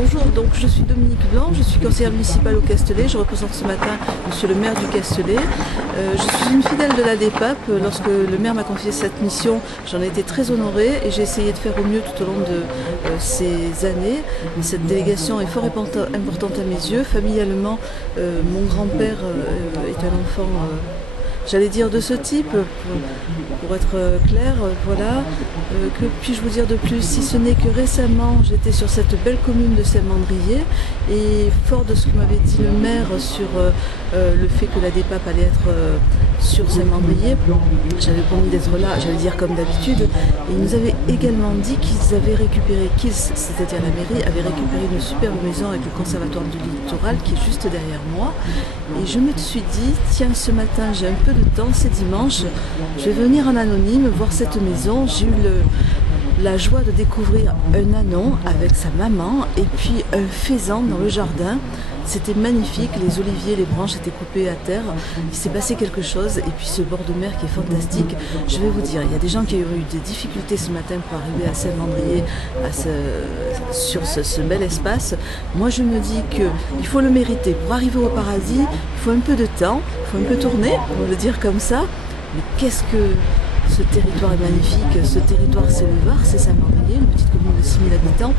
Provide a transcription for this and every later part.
Bonjour, donc je suis Dominique Blanc, je suis conseillère municipale au Castellet. Je représente ce matin monsieur le maire du Castellet. Je suis une fidèle de la DEPAP. Lorsque le maire m'a confié cette mission, j'en ai été très honorée et j'ai essayé de faire au mieux tout au long de ces années. Cette délégation est fort importante à mes yeux. Familialement, mon grand-père est un enfant, j'allais dire de ce type, pour être clair, voilà. Que puis-je vous dire de plus, si ce n'est que récemment j'étais sur cette belle commune de Saint-Mandrier et fort de ce que m'avait dit le maire sur le fait que la DEPAP allait être sur Saint-Mandrier, j'avais promis d'être là, j'allais dire comme d'habitude, et il nous avait également dit qu'ils avaient récupéré, c'est-à-dire la mairie, avait récupéré une superbe maison avec le conservatoire du littoral qui est juste derrière moi, et je me suis dit, tiens, ce matin j'ai un peu de temps, c'est dimanche, je vais venir en anonyme voir cette maison. J'ai eu la joie de découvrir un ânon avec sa maman et puis un faisan dans le jardin. C'était magnifique, les oliviers, les branches étaient coupées à terre, il s'est passé quelque chose, et puis ce bord de mer qui est fantastique. Je vais vous dire, il y a des gens qui ont eu des difficultés ce matin pour arriver à Saint-Mandrier, sur ce bel espace. Moi je me dis qu'il faut le mériter. Pour arriver au paradis, il faut un peu de temps, il faut un peu tourner, pour le dire comme ça. Mais qu'est-ce que ce territoire est magnifique, ce territoire c'est le Var, c'est Saint-Mandrier, une petite commune de 6000 habitants.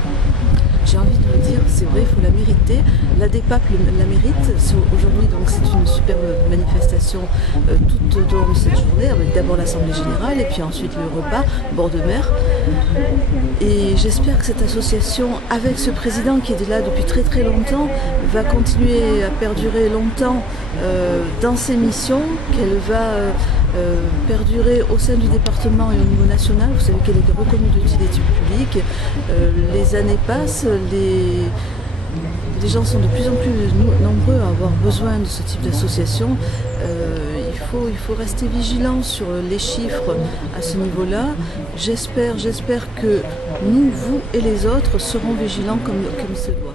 J'ai envie de vous dire, c'est vrai, il faut la mériter. La DEPAP la mérite. Aujourd'hui, donc, c'est une superbe manifestation tout au long de cette journée, avec d'abord l'Assemblée Générale et puis ensuite le repas, bord de mer. Et j'espère que cette association, avec ce président qui est là depuis très très longtemps, va continuer à perdurer longtemps dans ses missions, qu'elle va perdurer au sein du département et au niveau national. Vous savez qu'elle est reconnue d'utilité publique. Les années passent, les gens sont de plus en plus nombreux à avoir besoin de ce type d'association. Il faut rester vigilant sur les chiffres à ce niveau-là. J'espère que nous, vous et les autres serons vigilants comme il se doit.